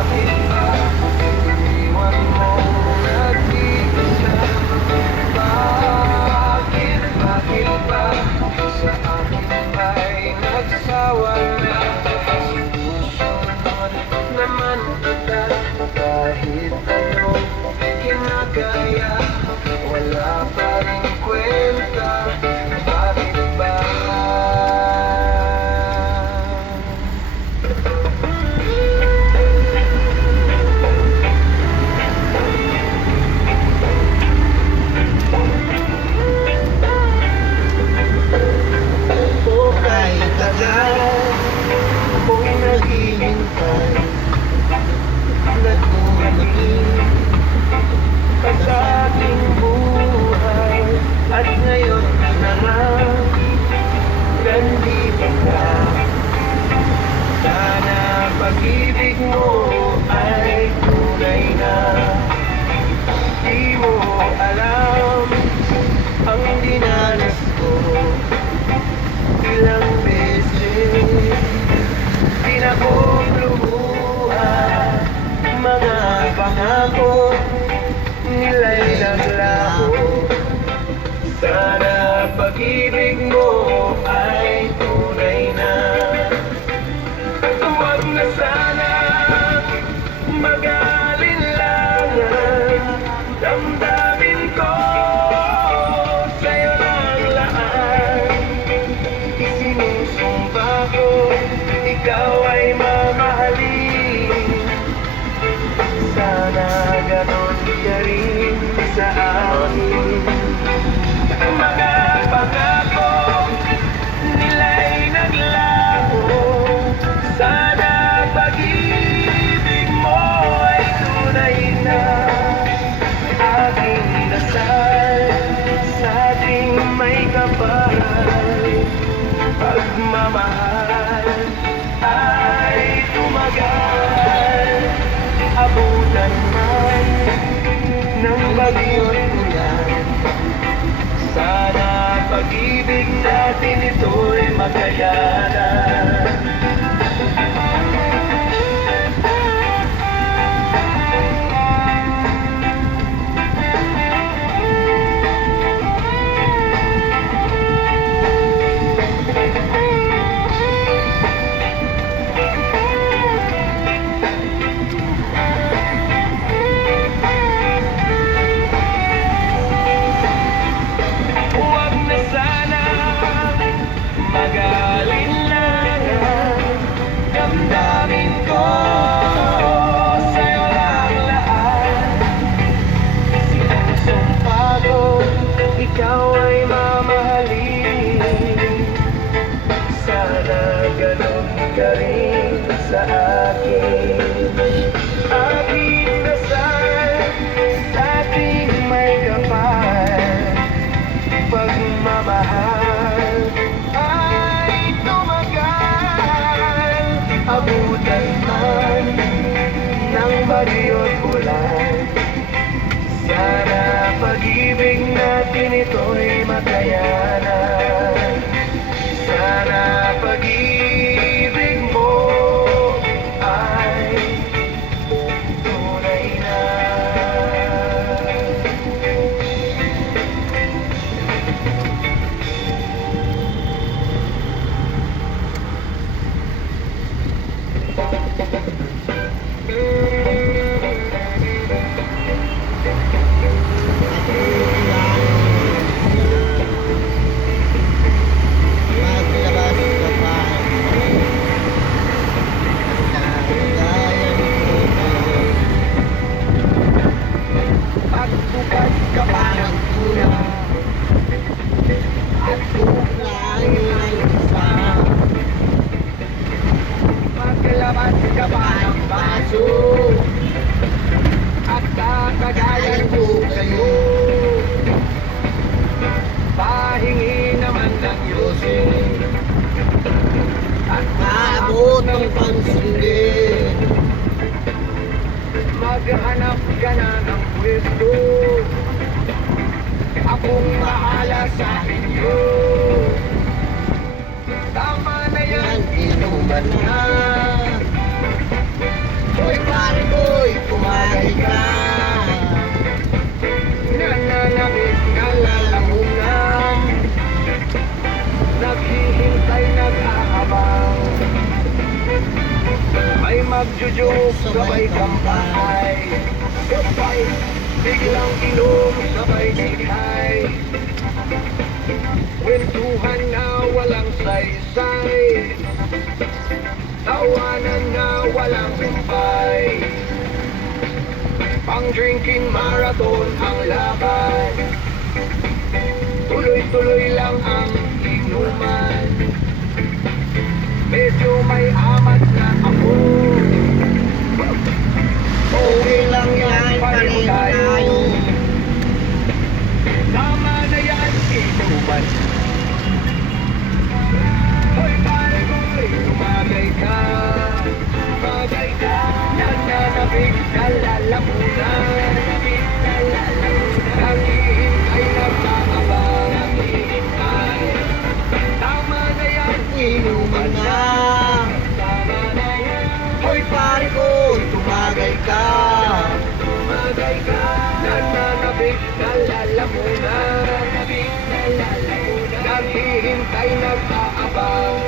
Bakit ba iniwan mo nag-iisa? Bakit ba sa akin ba'y nagsawa na? Sinusunod naman kita kahit anong kinagaya, wala pa rin kwenta. Bakit ba? Ako'y naghihintay na dumating ka sa aking buhay, at ngayon na nga nandito ka. Sana pag-ibig mo ay tunay na. Di mo alam ang dinanas ko, ilang beses din ako lumuha, mga pangako nila'y naglaho. Sana pag-ibig mo ay tunay na. Huwag na sana mag-alinlangan, damdamin ko sa'yo lang lahat. Isinusumpa ko ikaw ay mamahalin. Sana ganon ka rin sa akin. Mga pangako nila'y naglaho. Sana pag-ibig mo ay tunay na. Aking dasal sa ating may kapal, pagmamahal ay tumagal. Abutan man ng bagyo't ulan, sana pag-ibig natin ito'y makayanan. Ikaw ay mamahalin. Sana ganon ka rin sa akin. Aking dasal sa ating may kapal, pagmamahal ay tumagal. Abutan man ng bagyo't ulan, sana pag-ibig natin ito'y makayanan. Sana pag-ibig mo ay tunay na. Pagbukas ka pa ng kulang at buklay ay isa, paglabas ka pa ng baso at kakagayan ko kayo. Pahingi naman ng yosin at maabot ng pansindin. Maghanap ka na ng pwesto, akong bahala sa inyo. Tama na yan, inuman na. Hoy pare! Nagjujuk sabay kampay, sabay biglang inom sabay sikay. Kwentuhan na walang saysay, tawanan na walang humpay. Pang drinking marathon ang laban, tuloy-tuloy lang ang inuman. Medyo may amat na ako, Okay lang yan, pareho tayo. tama na yan, inuman. Hoy pare boy, tumagay ka, tumagay ka. Nananabig na lalamunan, nananabig na lalamunan. Naghihintay, nagkakabang, naghihintay. Tama na yan, Inuman na. tama na yan. Hoy pare ko, tumagay ka. Tumagay ka, nananabig na lalamunan, nananabig na lalamunan. Naghihintay, nag-aabang.